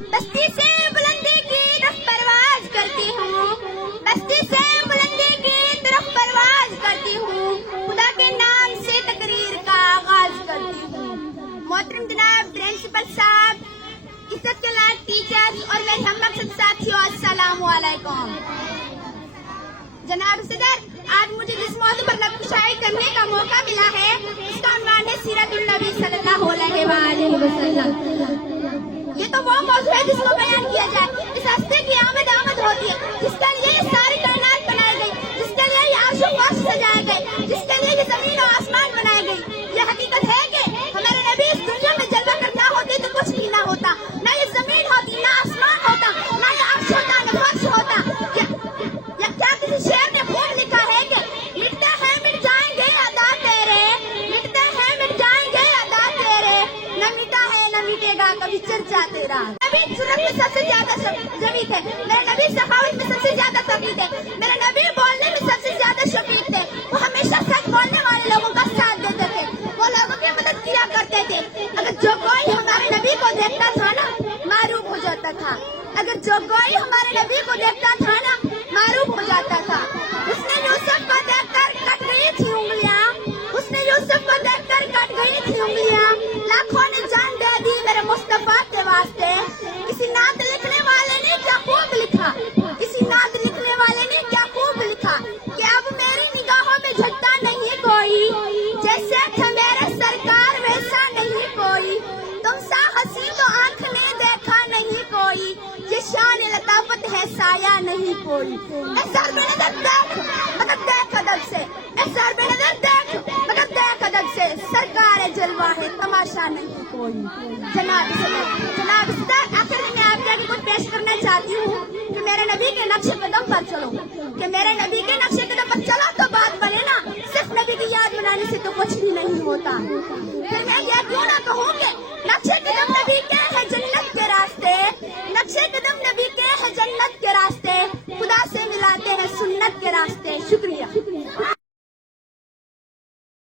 بستی سے بلندی کی طرف پرواز کرتی ہوں، بستی سے بلندی کی طرف پرواز کرتی ہوں، خدا کے نام سے تقریر کا آغاز کرتی ہوں۔ محترم جناب پرنسپل صاحب، عزت کے لائق ٹیچرز اور میرے ہم مقصد ساتھیوں، السلام علیکم۔ جناب صدر، آج مجھے جس موضوع پر لب کشائی کرنے کا موقع ملا ہے اس کا عنوان ہے سیرت النبی صلی اللہ علیہ وآلہ وسلم۔ یہ تو وہ موضوع ہے جس کو بیان کیا جائے، اس ہستی کی آمد ہوتی ہے جس کے لیے یہ ساری کائنات بنائی گئی، جس کے لیے یہ عرش و فرش سجائے گئے، جس کے لیے یہ زمین و آسمان بنائے گئی۔ یہ حقیقت ہے کہ ہمارے نبی اس دنیا میں جلوہ کر نہ ہوتے تو کچھ بھی نہ ہوتا، نہ یہ زمین ہوتی، نہ آسمان ہوتا، نہ یہ عرش ہوتا، نہ فرش ہوتا۔ کیا کسی شعر نے خوب لکھا ہے کہ مٹتے ہیں مٹ جائیں گے ادا تیرے، مٹتے ہیں مٹ جائیں گے ادا تیرے، نہ مٹا ہے نہ مٹے گا کبھی چرچا تیرا۔ نبی سنت میں سب سے زیادہ جوید ہے، میرے نبی سخاوت میں سب سے زیادہ ثابت ہے، میرے نبی بولنے میں سب سے زیادہ شفیق تھے، وہ ہمیشہ سچ بولنے والے لوگوں کا ساتھ دیتے تھے، وہ لوگوں کی مدد کیا کرتے تھے۔ اگر جو کوئی ہمارے نبی کو دیکھتا تھا نا معروف ہو جاتا تھا، اگر جو کوئی ہمارے نبی کو دیکھتا تھا نا معروف ہو جاتا تھا۔ اس نے یوسف کو دیکھ کر کٹ گئی تھی انگلیاں، اس نے یوسف کو دیکھ کر کٹ گئی تھی انگلیاں، لاکھوں نے جان دے دی میرے مصطفیٰ کے واسطے۔ کسی نعت لکھنے والے نے کیا خوب لکھا، کسی نعت لکھنے والے نے کیا خوب لکھا کہ اب میری نگاہوں میں جھٹتا نہیں کوئی، جیسے تھے میرے سرکار ویسا نہیں کوئی، تم سا حسین تو آنکھ نے دیکھا نہیں کوئی، یہ شان لطافت ہے سایہ نہیں کوئی۔ اے سر بے نظر دیکھ مگر دیکھ ادب سے، اے سر بے نظر دیکھ مگر دیکھ ادب سے، سرکار جلوہ ہے تماشا نہیں کوئی۔ جناب صدر، آخر میں آپ کے آگے کچھ پیش کرنا چاہتی ہوں کہ میرے نبی کے نقش قدم پر چلو، کہ میرے نبی کے نقش قدم پر چلو تو بات بنے نا، صرف نبی کی یاد بنانے سے تو کچھ بھی نہیں ہوتا۔ پھر میں یہ کیوں نہ کہوں کہ نقش قدم نبی کے ہے جنت کے راستے، نقش قدم نبی کے ہے جنت کے راستے، خدا سے ملاتے ہیں سنت کے راستے۔ شکریہ۔